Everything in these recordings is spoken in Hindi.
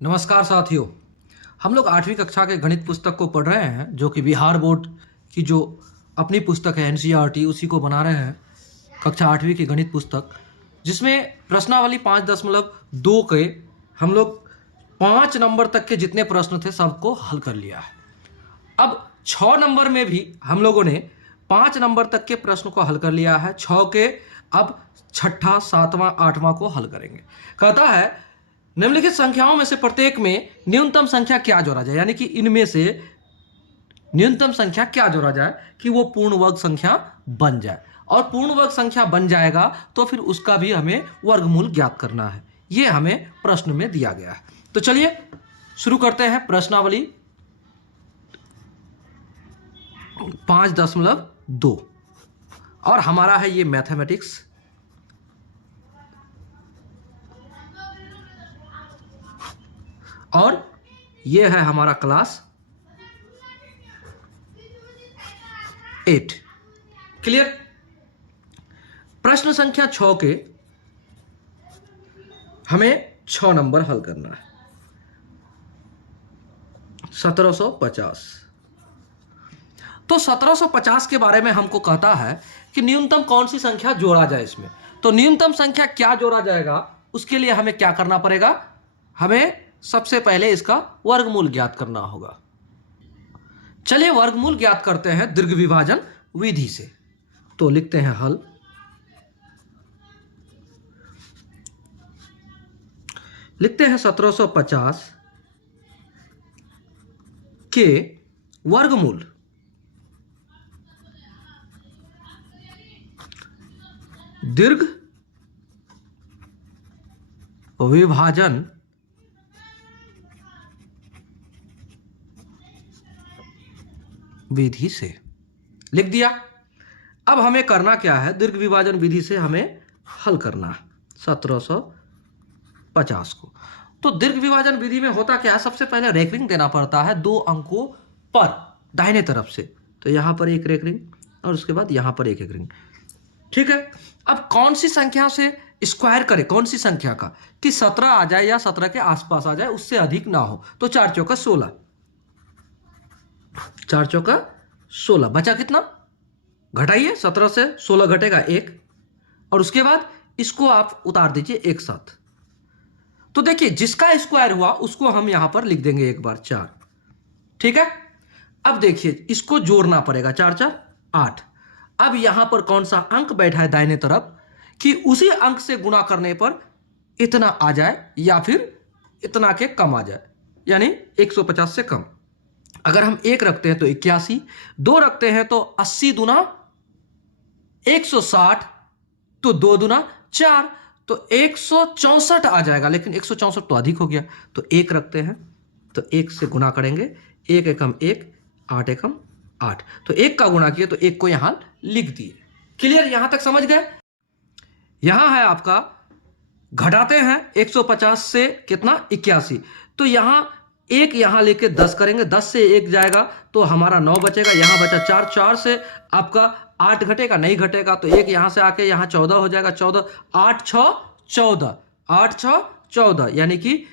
नमस्कार साथियों। हम लोग 8वीं कक्षा के गणित पुस्तक को पढ़ रहे हैं, जो कि बिहार बोर्ड की जो अपनी पुस्तक है एनसीईआरटी, उसी को बना रहे हैं। कक्षा 8वीं की गणित पुस्तक, जिसमें प्रश्नावली 5.2 के हम लोग 5 नंबर तक के जितने प्रश्न थे सबको हल कर लिया है। अब 6 नंबर में भी हम लोगों ने 5 नंबर तक के प्रश्न को हल कर लिया है। 6 के अब छठा, सातवां, आठवां को हल करेंगे। कहता है निम्नलिखित संख्याओं में से प्रत्येक में न्यूनतम संख्या क्या जोड़ा जाए, यानी कि इनमें से न्यूनतम संख्या क्या जोड़ा जाए कि वो पूर्ण वर्ग संख्या बन जाए। और पूर्ण वर्ग संख्या बन जाएगा तो फिर उसका भी हमें वर्गमूल ज्ञात करना है। ये हमें प्रश्न में दिया गया है। तो चलिए शुरू करते हैं प्रश्नावली 5.2 और हमारा है ये मैथमेटिक्स। और ये है हमारा क्लास 8। क्लियर। प्रश्न संख्या 6 के हमें 6 नंबर हल करना है। 1750। तो 1750 के बारे में हमको कहता है कि न्यूनतम कौन सी संख्या जोड़ा जाए इसमें। तो न्यूनतम संख्या क्या जोड़ा जाएगा, उसके लिए हमें क्या करना पड़ेगा, हमें सबसे पहले इसका वर्गमूल ज्ञात करना होगा। चलिए वर्गमूल ज्ञात करते हैं दीर्घ विभाजन विधि से। तो लिखते हैं हल। लिखते हैं 1750 के वर्गमूल दीर्घ विभाजन विधि से लिख दिया। अब हमें करना क्या है, दीर्घ विभाजन विधि से हमें हल करना है 1750 को। तो दीर्घ विभाजन विधि में होता क्या है, सबसे पहले रेखरिंग देना पड़ता है 2 अंकों पर दाहिने तरफ से। तो यहां पर एक रेखरिंग और उसके बाद यहां पर एक रेखरिंग। ठीक है। अब कौन सी संख्या से स्क्वायर करें, कौन सी संख्या का, कि 17 आ जाए या 17 के आसपास आ जाए, उससे अधिक ना हो। तो 4 चौका 16, 4 चौका 16, बचा कितना, घटाइए 17 से 16 घटेगा 1, और उसके बाद इसको आप उतार दीजिए एक साथ। तो देखिए जिसका स्क्वायर हुआ उसको हम यहां पर लिख देंगे एक बार 4। ठीक है। अब देखिए इसको जोड़ना पड़ेगा, 4 4 8। अब यहां पर कौन सा अंक बैठा है दाहिने तरफ, कि उसी अंक से गुणा करने पर इतना आ जाए या फिर इतना के कम आ जाए, यानी 150 से कम। अगर हम 1 रखते हैं तो 81, 2 रखते हैं तो 80 दूना 160, तो 2 दूना 4, तो 164 आ जाएगा। लेकिन 164 तो अधिक हो गया, तो 1 रखते हैं तो 1 से गुणा करेंगे, 1 एकम 1, 8 एकम 8, तो 1 का गुणा किए तो 1 को यहां लिख दिए। क्लियर, यहां तक समझ गए। यहां है आपका, घटाते हैं 150 से कितना 81, तो यहां 1 यहां लेके 10 करेंगे, 10 से 1 जाएगा तो हमारा 9 बचेगा। यहां बचा 4, 4 से आपका 8 घटेगा, नहीं घटेगा तो 1 यहां से आके यहां 14 हो जाएगा, 14, 8 6 14, 8 6 14, यानी कि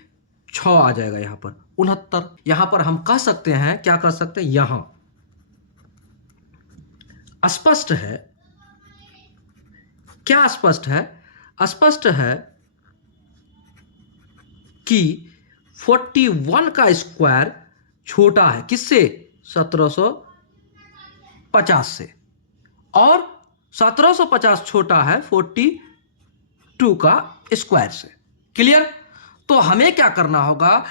6 आ जाएगा यहां पर 69। यहां पर हम कह सकते हैं, क्या कर सकते हैं, यहां स्पष्ट है, क्या स्पष्ट है, स्पष्ट है कि 41 का स्क्वायर छोटा है किससे, 1750 से, और 1750 छोटा है 42 का स्क्वायर से। क्लियर। तो हमें क्या करना होगा,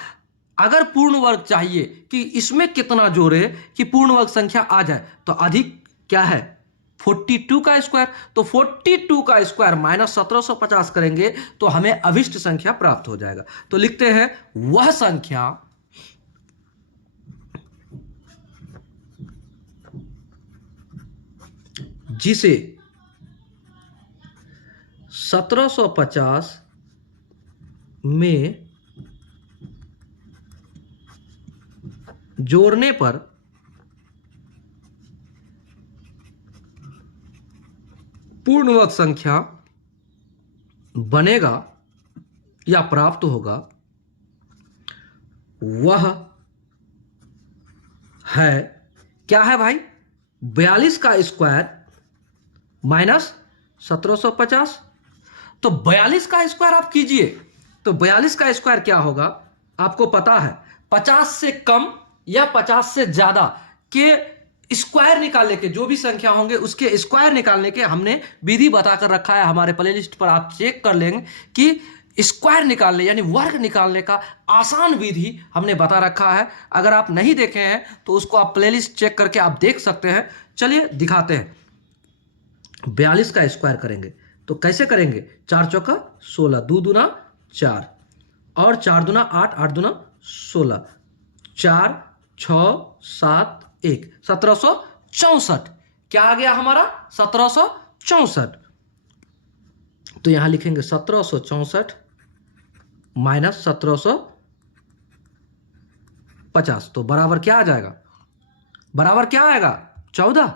अगर पूर्ण वर्ग चाहिए कि इसमें कितना जोड़े कि पूर्ण वर्ग संख्या आ जाए, तो अधिक क्या है 42 का स्क्वायर, तो 42 का स्क्वायर माइनस 1750 करेंगे तो हमें अभिष्ट संख्या प्राप्त हो जाएगा। तो लिखते हैं वह संख्या जिसे 1750 में जोड़ने पर पूर्ण वर्ग संख्या बनेगा या प्राप्त होगा, वह है, क्या है भाई, 42 का स्क्वायर माइनस 1750। तो 42 का स्क्वायर आप कीजिए, तो 42 का स्क्वायर क्या होगा आपको पता है, 50 से कम या 50 से ज्यादा के स्क्वायर निकालने के, जो भी संख्या होंगे उसके स्क्वायर निकालने के हमने विधि बताकर रखा है हमारे प्लेलिस्ट पर, आप चेक कर लेंगे कि स्क्वायर निकालने यानी वर्ग निकालने का आसान विधि हमने बता रखा है। अगर आप नहीं देखे हैं तो उसको आप प्लेलिस्ट चेक करके आप देख सकते हैं। चलिए दिखाते हैं। 42 का स्क्वायर करेंगे तो कैसे करेंगे, 4 चौका 16, 2 दूना 4 और 4 दूना 8, 8 दूना 16, 4 6 7 1, 1764। क्या आ गया हमारा, 1764। तो यहां लिखेंगे 1764 माइनस 1750, तो बराबर क्या आ जाएगा, बराबर क्या आएगा, 14।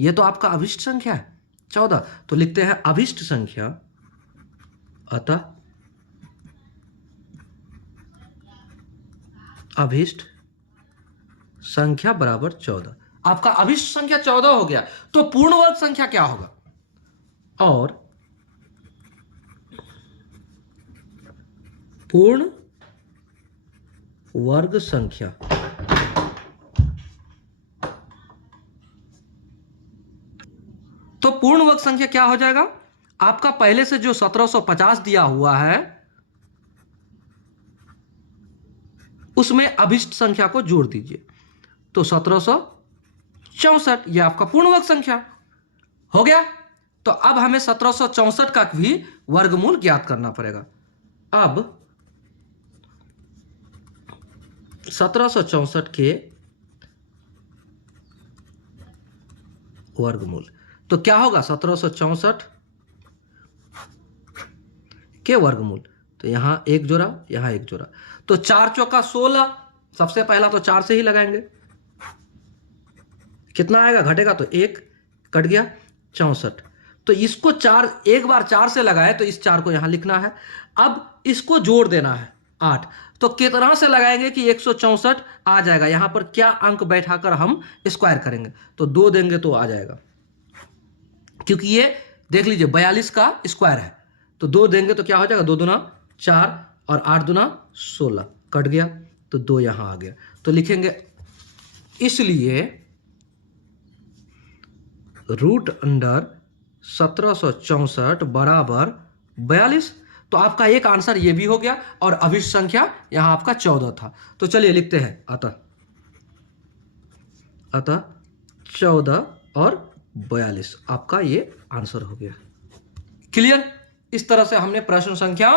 ये तो आपका अभिष्ट संख्या है 14, तो लिखते हैं अभिष्ट संख्या, अतः अभिष्ट संख्या बराबर 14। आपका अभिष्ट संख्या 14 हो गया, तो पूर्ण वर्ग संख्या क्या होगा, और पूर्ण वर्ग संख्या तो पूर्ण वर्ग संख्या क्या हो जाएगा, आपका पहले से जो 1750 दिया हुआ है उसमें अभिष्ट संख्या को जोड़ दीजिए, तो 1764 ये आपका पूर्ण वर्ग संख्या हो गया। तो अब हमें 1764 का भी वर्गमूल ज्ञात करना पड़ेगा। अब 1764 के वर्गमूल तो क्या होगा, 1764 के वर्गमूल, तो यहां एक जोड़ा यहां एक जोड़ा, तो 4 चौका 16, सबसे पहला तो 4 से ही लगाएंगे, कितना आएगा घटेगा तो 1 कट गया 64। तो इसको 4 एक बार 4 से लगाए तो इस 4 को यहां लिखना है। अब इसको जोड़ देना है 8, तो कितना से लगाएंगे कि 164 आ जाएगा। यहां पर क्या अंक बैठाकर हम स्क्वायर करेंगे, तो 2 देंगे तो आ जाएगा, क्योंकि ये देख लीजिए 42 का स्क्वायर है, तो 2 देंगे तो क्या हो जाएगा, 2 दूना 4 और 8 दूना 16 कट गया, तो 2 यहां आ गया। तो लिखेंगे इसलिए रूट अंडर 1764 बराबर 42। तो आपका एक आंसर ये भी हो गया, और अभिष्ट संख्या यहां आपका 14 था। तो चलिए लिखते हैं अतः 14 और 42 आपका ये आंसर हो गया। क्लियर, इस तरह से हमने प्रश्न संख्या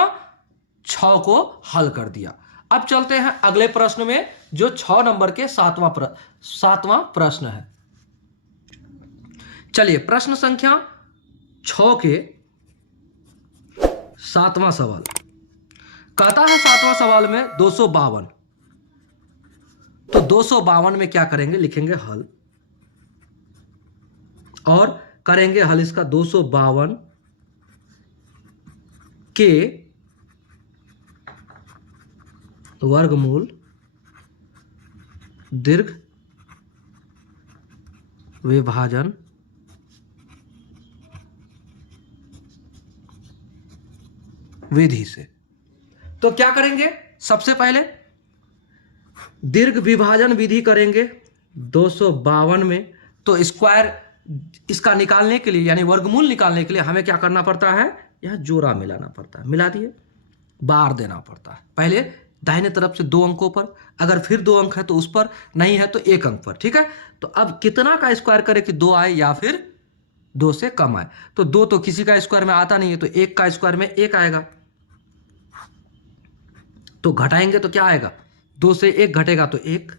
6 को हल कर दिया। अब चलते हैं अगले प्रश्न में, जो 6 नंबर के 7वां प्रश्न है। चलिए प्रश्न संख्या 6 के 7वां सवाल कहता है, 7वां सवाल में 252। तो 252 में क्या करेंगे, लिखेंगे हल, और करेंगे हल इसका 252 के वर्गमूल दीर्घ विभाजन विधि से। तो क्या करेंगे, सबसे पहले दीर्घ विभाजन विधि करेंगे 252 में। तो स्क्वायर इसका निकालने के लिए यानी वर्गमूल निकालने के लिए हमें क्या करना पड़ता है, यहां जोड़ा मिलाना पड़ता है, मिला दिए, बार देना पड़ता है, पहले दाहिने तरफ से 2 अंकों पर, अगर फिर 2 अंक है तो उस पर, नहीं है तो 1 अंक पर, ठीक है। तो अब कितना का स्क्वायर करें कि 2 आए या फिर 2 से कम आए, तो 2 तो किसी का स्क्वायर में आता नहीं है, तो 1 का स्क्वायर में 1 आएगा, तो घटाएंगे तो क्या आएगा, 2 से 1 घटेगा तो 1,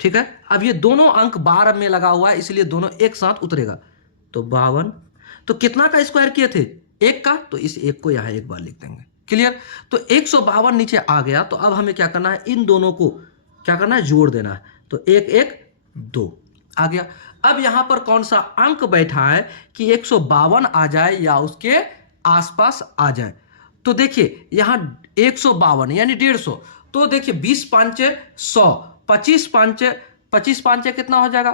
ठीक है। अब ये दोनों अंक बार में लगा हुआ है, इसलिए दोनों एक साथ उतरेगा, तो 52। तो कितना का स्क्वायर किए थे, 1 का, तो इस 1 को यहां एक बार लिख देंगे। क्लियर, तो 152 नीचे आ गया। तो अब हमें क्या करना है, इन दोनों को क्या करना है, जोड़ देना है, तो 1 1 2 आ गया। अब यहां पर कौन सा अंक बैठा है कि 152 आ जाए या उसके आसपास आ जाए। तो देखिए यहां 152 यानी 150, तो देखिए 20 पांचे 100, 25 पांचे कितना हो जाएगा,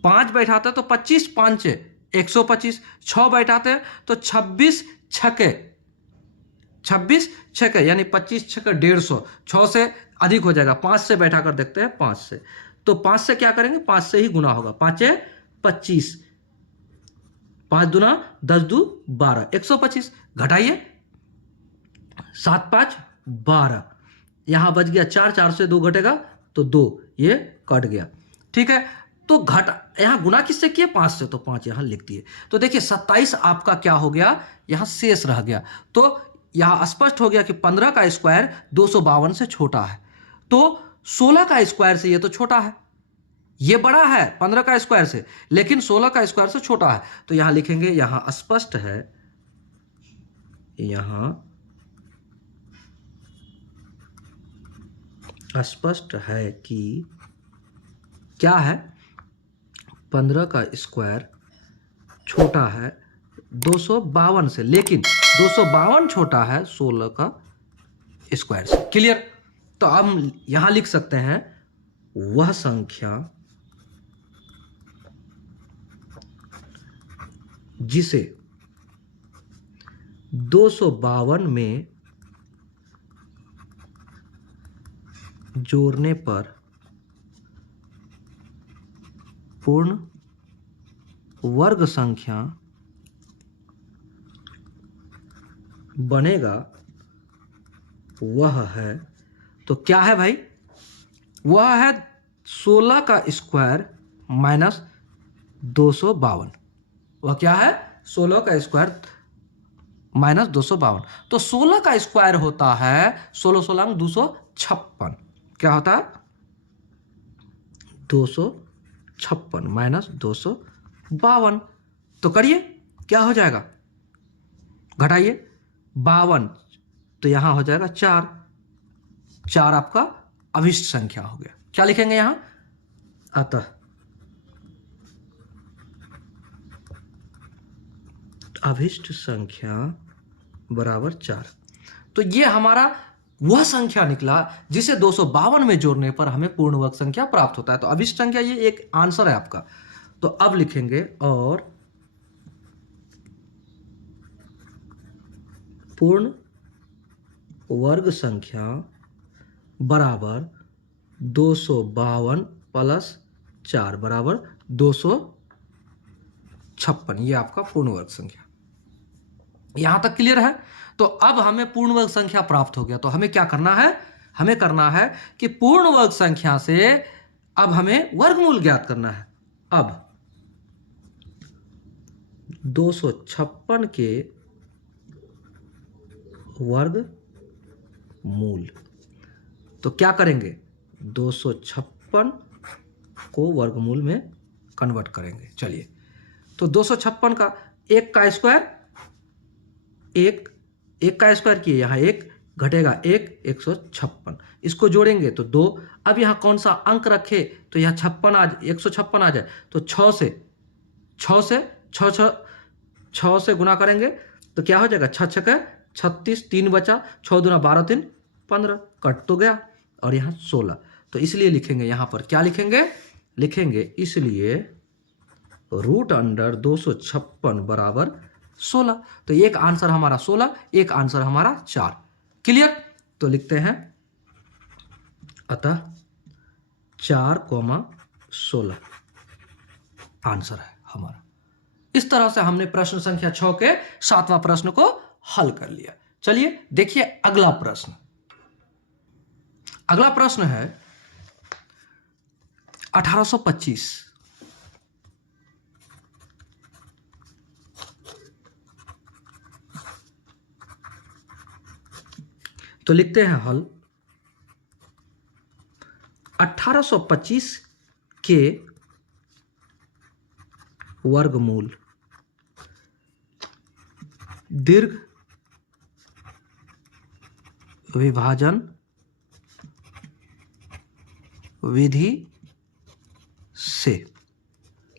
5 बैठाते तो 25 पांचे 125, 6 बैठाते तो 26 छके यानी 25 छके 150, 6 से अधिक हो जाएगा, 5 से बैठा कर देखते हैं, 5 से, तो 5 से क्या करेंगे, 5 से ही गुना होगा, 5 25, 5 दूना 10 दू 12, 125 घटाइए 7 5 12, यहां बच गया 4, 4 से 2 घटेगा तो 2, ये कट गया। ठीक है, तो यहां गुना किससे किए, 5 से, तो 5 यहां लिख दिए। तो देखिए 27 आपका क्या हो गया, यहां शेष रह गया। तो यहां स्पष्ट हो गया कि 15 का स्क्वायर 252 से छोटा है, तो 16 का स्क्वायर से ये तो छोटा है, ये बड़ा है 15 का स्क्वायर से, लेकिन 16 का स्क्वायर से छोटा है। तो यहां लिखेंगे, यहां स्पष्ट है, यहां स्पष्ट है कि क्या है, 15 का स्क्वायर छोटा है 252 से, लेकिन 252 छोटा है 16 का स्क्वायर से। क्लियर? तो हम यहां लिख सकते हैं, वह संख्या जिसे 252 में जोड़ने पर पूर्ण वर्ग संख्या बनेगा, वह है, तो क्या है भाई, वह है 16 का स्क्वायर माइनस 252। वह क्या है, 16 का स्क्वायर माइनस 252। तो 16 का स्क्वायर होता है 16 16 256, क्या होता है 256 माइनस 252। तो करिए, क्या हो जाएगा, घटाइए 52, तो यहां हो जाएगा 4, 4 आपका अभिष्ट संख्या हो गया। क्या लिखेंगे यहां, अतः अभिष्ट संख्या बराबर 4। तो ये हमारा वह संख्या निकला जिसे 252 में जोड़ने पर हमें पूर्ण वर्ग संख्या प्राप्त होता है। तो अभिष्ट संख्या ये एक आंसर है आपका। तो अब लिखेंगे, और पूर्ण वर्ग संख्या बराबर 252 प्लस 4 बराबर 256, ये आपका पूर्ण वर्ग संख्या। यहां तक क्लियर है? तो अब हमें पूर्ण वर्ग संख्या प्राप्त हो गया। तो हमें क्या करना है, हमें करना है कि पूर्ण वर्ग संख्या से अब हमें वर्गमूल ज्ञात करना है। अब 256 के वर्गमूल, तो क्या करेंगे, 256 को वर्गमूल में कन्वर्ट करेंगे। चलिए, तो 256 का एक का स्क्वायर, एक का स्क्वायर किए, यहां एक घटेगा 156, इसको जोड़ेंगे तो 2। अब यहां कौन सा अंक रखे, तो यहां 156 आ जाए, तो 6 से गुना करेंगे तो क्या हो जाएगा, 6 छक्के 36, 3 बचा, 6 दूना 12, 3 15, कट तो गया, और यहां 16। तो इसलिए लिखेंगे, यहां पर क्या लिखेंगे, लिखेंगे इसलिए √256 बराबर 16। तो एक आंसर हमारा 16, एक आंसर हमारा 4। क्लियर? तो लिखते हैं, अतः 4,16 आंसर है हमारा। इस तरह से हमने प्रश्न संख्या 6 के 7वां प्रश्न को हल कर लिया। चलिए देखिए अगला प्रश्न। अगला प्रश्न है 1825। तो लिखते हैं हल, 1825 के वर्गमूल दीर्घ विभाजन विधि से,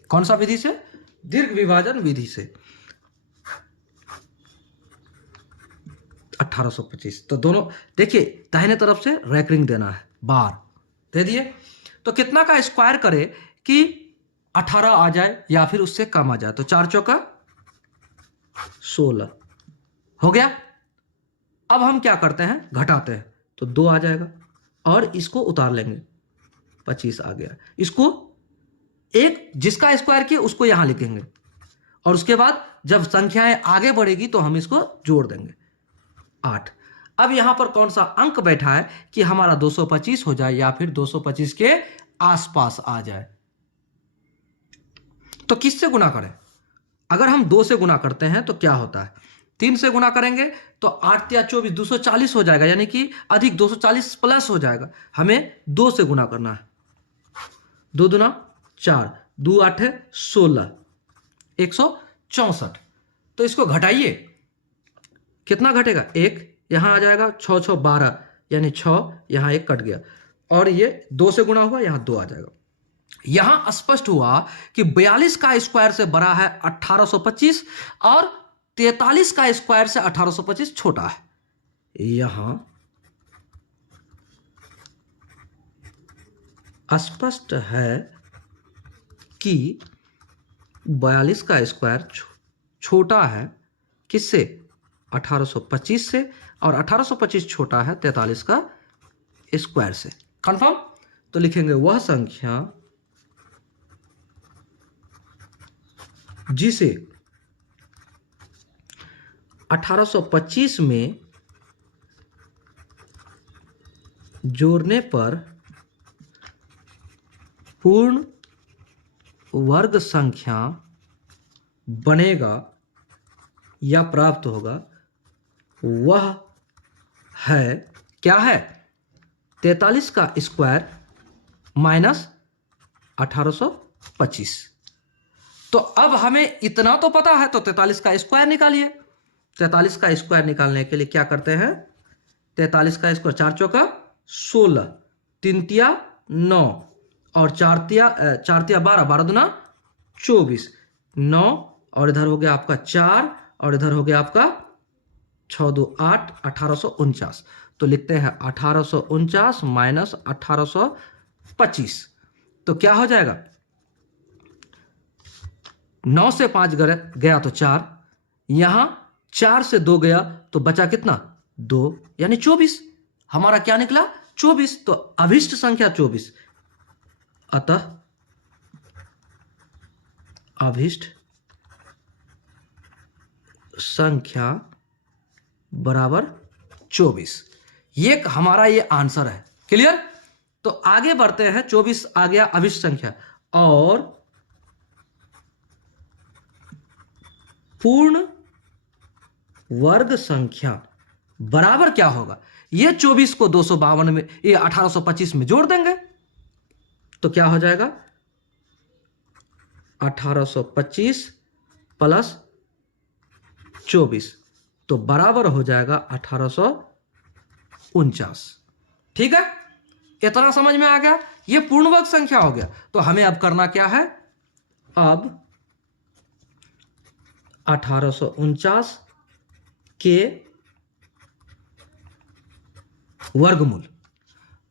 कौन सा विधि से, दीर्घ विभाजन विधि से 1825। तो दोनों देखिए, दाहिने तरफ से रैकरिंग देना है, बार दे दिए। तो कितना का स्क्वायर करे कि 18 आ जाए या फिर उससे कम आ जाए? तो 4 चौका 16 हो गया। अब हम क्या करते हैं, घटाते हैं, तो 2 आ जाएगा और इसको उतार लेंगे, 25 आ गया। इसको एक जिसका स्क्वायर किया उसको यहां लिखेंगे और उसके बाद जब संख्याएं आगे बढ़ेगी तो हम इसको जोड़ देंगे, 8। अब यहां पर कौन सा अंक बैठा है कि हमारा 225 हो जाए या फिर 225 के आसपास आ जाए? तो किससे गुना करें? अगर हम 2 से गुना करते हैं तो क्या होता है, 3 से गुना करेंगे तो 8 या 24 240 हो जाएगा, यानी कि अधिक 240 प्लस हो जाएगा। हमें 2 से गुना करना है, 2 दूना 4, 2 8 16, 164। तो इसको घटाइए, कितना घटेगा? 1 यहां आ जाएगा, 6 6 12, यानी 6, यहां 1 कट गया और ये 2 से गुना हुआ, यहां 2 आ जाएगा। यहां स्पष्ट हुआ कि 42 का स्क्वायर से बड़ा है 1825 और 43 का स्क्वायर से 1825 छोटा है। यहां स्पष्ट है कि 42 का स्क्वायर छोटा है किससे? 1825 से, और 1825 छोटा है 43 का स्क्वायर से। कंफर्म? तो लिखेंगे वह संख्या जिसे 1825 में जोड़ने पर पूर्ण वर्ग संख्या बनेगा या प्राप्त होगा, वह है, क्या है? 43 का स्क्वायर माइनस 1825। तो अब हमें इतना तो पता है, तो 43 का स्क्वायर निकालिए। 43 का स्क्वायर निकालने के लिए क्या करते हैं, 43 का स्क्वायर 4 चौका 16, 3 तिया 9 और 4 तिया 12, 12 दूना 24, 9 और इधर हो गया आपका 4 और इधर हो गया आपका 6 2 8, 1849। तो लिखते हैं 1849 माइनस 1825। तो क्या हो जाएगा, 9 से 5 गया तो 4, यहां 4 से 2 गया तो बचा कितना? 2, यानी 24। हमारा क्या निकला? 24। तो अभिष्ट संख्या 24, अतः अभिष्ट संख्या बराबर 24। ये हमारा ये आंसर है। क्लियर? तो आगे बढ़ते हैं, 24 आ गया अभिष्ट संख्या, और पूर्ण वर्ग संख्या बराबर क्या होगा? ये 24 को 252 में, ये 1825 में जोड़ देंगे तो क्या हो जाएगा? 1825 प्लस 24, तो बराबर हो जाएगा 1849। ठीक है, इतना समझ में आ गया? ये पूर्ण वर्ग संख्या हो गया। तो हमें अब करना क्या है, अब 1849 के वर्गमूल,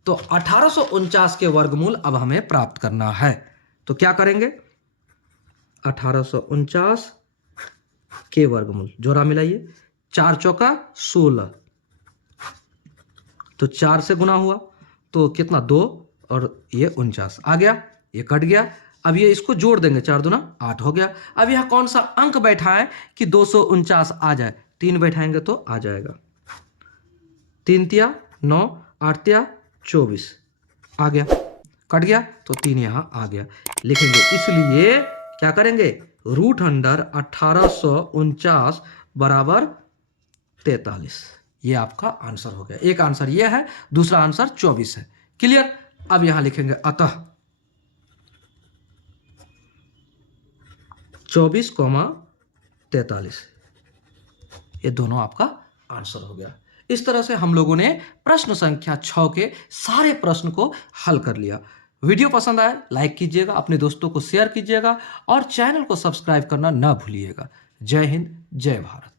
तो 1849 के वर्गमूल अब हमें प्राप्त करना है। तो क्या करेंगे, 1849 के वर्गमूल जोड़ा मिलाइए, 4 चौका 16, तो 4 से गुना हुआ तो कितना? 2 और ये 49 आ गया, ये कट गया। अब ये इसको जोड़ देंगे, 4 दूना 8 हो गया। अब यह कौन सा अंक बैठा है कि 249 आ जाए? 3 बैठाएंगे तो आ जाएगा, 3 तिया 9, 8 तिया 24 आ गया, कट गया तो 3 यहां आ गया, लिखेंगे। इसलिए क्या करेंगे, रूट अंडर 1849 बराबर 43। ये आपका आंसर हो गया। एक आंसर ये है, दूसरा आंसर 24 है। क्लियर? अब यहां लिखेंगे अतः 24,43, ये दोनों आपका आंसर हो गया। इस तरह से हम लोगों ने प्रश्न संख्या 6 के सारे प्रश्न को हल कर लिया। वीडियो पसंद आए लाइक कीजिएगा, अपने दोस्तों को शेयर कीजिएगा और चैनल को सब्सक्राइब करना ना भूलिएगा। जय हिंद, जय भारत।